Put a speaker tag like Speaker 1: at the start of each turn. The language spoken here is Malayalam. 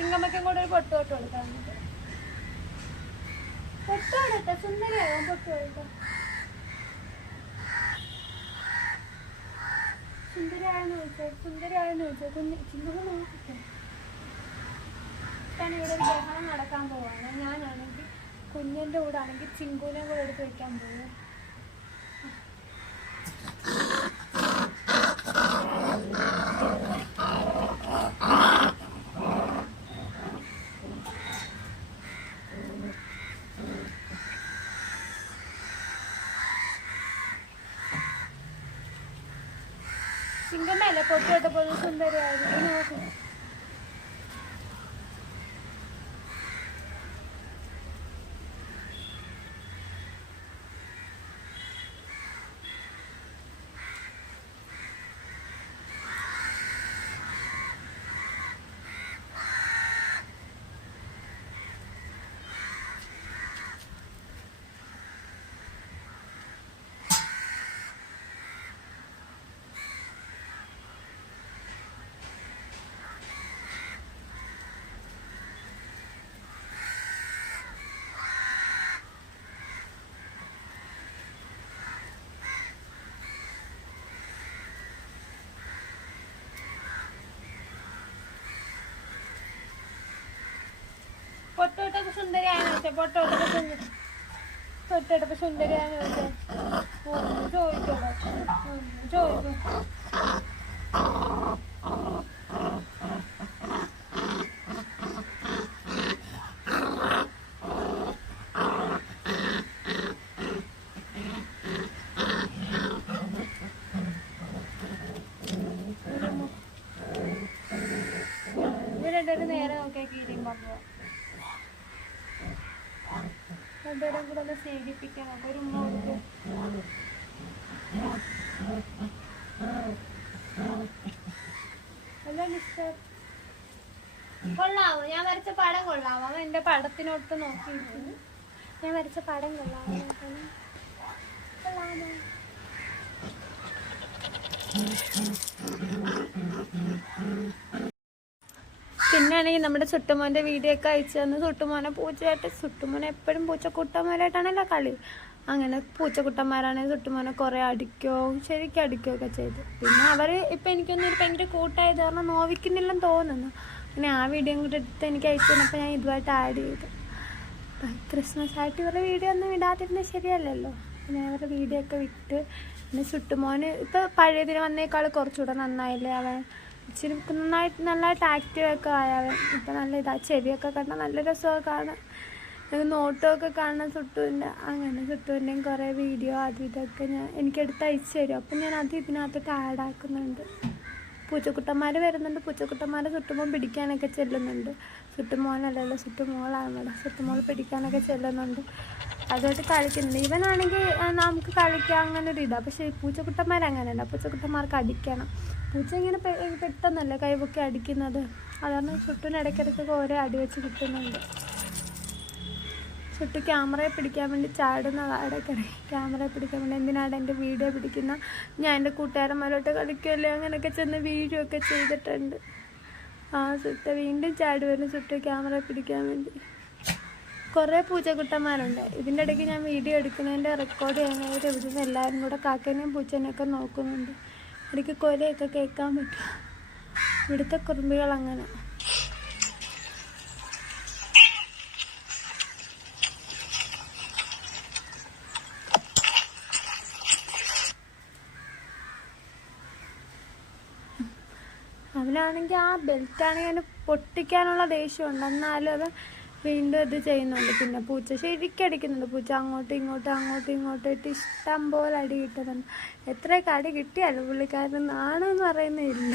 Speaker 1: ചിങ്കമ്മയ്ക്കും കൂടെ ഒരു പൊട്ട് പൊട്ട് കൊടുക്കാം. പൊട്ട് കൊടുത്ത സുന്ദരിയാകാം പൊട്ട് കൊടുക്കാം. സുന്ദരിയായെന്ന് ചോദിച്ചോ സുന്ദരിയായെന്ന് ചോദിച്ചോ കുഞ്ഞ് ചിങ്കമ്മ നോക്കിക്കോ. ഞാൻ ഇവിടെ ഒരു ബഹളം നടക്കാൻ പോവാണ്. ഞാനാണെങ്കിൽ കുഞ്ഞിന്റെ കൂടെ ആണെങ്കിൽ ചിങ്കുവിനെ കൂടെ എടുത്ത് വയ്ക്കാൻ പോകും ചിങ്കമ്മയല്ലേ പൊട്ട് തൊട്ടപ്പോൾ സുന്ദരിയായിരുന്നു. പൊട്ടോട്ടൊക്കെ സുന്ദരിയാണ് ചോദിക്കും ഇവരുടെ നേരെ നോക്കിയാൽ കീരിയും പറഞ്ഞു രണ്ടുപേരും കൂടെ ഒന്ന് സ്നേഹിപ്പിക്കണം ഒരു മോൾക്ക് അല്ല മിസ്റ്റർ കൊള്ളാമോ ഞാൻ വരച്ച പടം കൊള്ളാമോ അവൻ എന്റെ പടത്തിനോട്ട് നോക്കിയിരുന്നു. ഞാൻ വരച്ച പടം നോക്കണം? കൊള്ളാമോ? പിന്നെയാണെങ്കിൽ നമ്മുടെ സുട്ടുമോന്റെ വീഡിയോ ഒക്കെ അയച്ചു തന്ന് ചുട്ടുമോനെ പൂച്ചയായിട്ട് സുട്ടുമോനെ എപ്പോഴും പൂച്ചക്കുട്ടന്മാരായിട്ടാണല്ലോ കളി. അങ്ങനെ പൂച്ചക്കുട്ടന്മാരാണെങ്കിൽ ചുട്ടുമോനെ കുറേ അടിക്കോ ശരിക്കും അടിക്കുകയും ഒക്കെ ചെയ്തു. പിന്നെ അവർ ഇപ്പം എനിക്കൊന്നും ഒരു ഭയങ്കര കൂട്ടായത് കാരണം നോവിക്കുന്നില്ലെന്ന് തോന്നുന്നു. പിന്നെ ആ വീഡിയോ കൂടെ എടുത്ത് എനിക്ക് അയച്ചു തന്നപ്പോൾ ഞാൻ ഇതുമായിട്ട് ആഡ് ചെയ്തു. ക്രിസ്മസ് ആയിട്ട് ഇവരുടെ വീഡിയോ ഒന്നും ഇടാതിരുന്നത് ശരിയല്ലല്ലോ. പിന്നെ അവരുടെ വീഡിയോ ഒക്കെ വിട്ട് പിന്നെ ചുട്ടുമോന് ഇപ്പം പഴയതിന് വന്നേക്കാൾ കുറച്ചുകൂടെ നന്നായില്ലേ അവൻ? ഇച്ചിരി നന്നായിട്ട് നല്ലതായിട്ട് ആക്റ്റീവ് ഒക്കെ ആയ ഇപ്പം നല്ല ഇതാ. ചെടിയൊക്കെ കണ്ടാൽ നല്ല രസമൊക്കെ കാണാൻ. നോട്ടമൊക്കെ കാണാൻ സുട്ടുവിന്റെ അങ്ങനെ സുട്ടുവിന്റെയും കുറേ വീഡിയോ അതും ഇതൊക്കെ ഞാൻ എനിക്കെടുത്ത് അയച്ചു തരും. അപ്പം ഞാൻ അത് ഇതിനകത്തോട്ട് ആഡ് ആക്കുന്നുണ്ട്. പൂച്ചക്കുട്ടന്മാർ വരുന്നുണ്ട്. പൂച്ചക്കുട്ടന്മാരെ ചുറ്റുമോൾ പിടിക്കാനൊക്കെ ചെല്ലുന്നുണ്ട്. ചുട്ടുമോനല്ലല്ലോ ചുട്ടുമോളാണ് ചുട്ടുമോൾ പിടിക്കാനൊക്കെ ചെല്ലുന്നുണ്ട്. അതുമായിട്ട് കളിക്കുന്നുണ്ട്. ഇവനാണെങ്കിൽ നമുക്ക് കളിക്കാം അങ്ങനെ ഒരു ഇതാണ് പക്ഷേ പൂച്ചക്കുട്ടന്മാർ അങ്ങനെയല്ല. പൂച്ചക്കുട്ടന്മാർക്ക് അടിക്കണം. പൂച്ച ഇങ്ങനെ പെട്ടെന്നല്ല കൈവൊക്കെ അടിക്കുന്നത്? അതാണ് ചുട്ടിന് ഇടയ്ക്കിടയ്ക്കൊക്കെ ഓരോ അടി വെച്ച് കിട്ടുന്നുണ്ട്. ചുട്ടു ക്യാമറയെ പിടിക്കാൻ വേണ്ടി ചാടുന്നതാണ് ഇടയ്ക്കിടയ്ക്ക് ക്യാമറയെ പിടിക്കാൻ വേണ്ടി എന്തിനാണ് എന്റെ വീഡിയോ പിടിക്കുന്ന? ഞാൻ എന്റെ കൂട്ടുകാരന്മാരോട്ട് കളിക്കുമല്ലോ അങ്ങനെയൊക്കെ ചെന്ന് വീഡിയോ ഒക്കെ ചെയ്തിട്ടുണ്ട്. ആ സുട്ട വീണ്ടും ചാടി വരും ചുട്ടു ക്യാമറ പിടിക്കാൻ വേണ്ടി. കുറേ പൂച്ചക്കുട്ടന്മാരുണ്ട് ഇതിന്റെ ഇടയ്ക്ക് ഞാൻ വീഡിയോ എടുക്കുന്നതിന്റെ റെക്കോർഡ് ചെയ്യുന്നവർ ഇവിടുന്ന് എല്ലാവരും കൂടെ കാക്കേനെയും പൂച്ചേനെയൊക്കെ നോക്കുന്നുണ്ട്. ഇടയ്ക്ക് കൊലയൊക്കെ കേൾക്കാൻ പറ്റും. ഇവിടുത്തെ കുറുമ്പികൾ അങ്ങനെ. അവനാണെങ്കിൽ ആ ബെൽറ്റാണെങ്കിൽ അവന് പൊട്ടിക്കാനുള്ള ദേഷ്യമുണ്ട് എന്നാലും അത് വീണ്ടും അത് ചെയ്യുന്നുണ്ട്. പിന്നെ പൂച്ച ശരിക്കും അടിക്കുന്നുണ്ട്. പൂച്ച അങ്ങോട്ടും ഇങ്ങോട്ടും അങ്ങോട്ടും ഇങ്ങോട്ടും ഇട്ട് ഇഷ്ടം പോലെ അടി കിട്ടുന്നുണ്ട്. എത്രയൊക്കെ അടി കിട്ടിയാലും പുള്ളിക്കാരൻ നാണെന്ന് പറയുന്നില്ല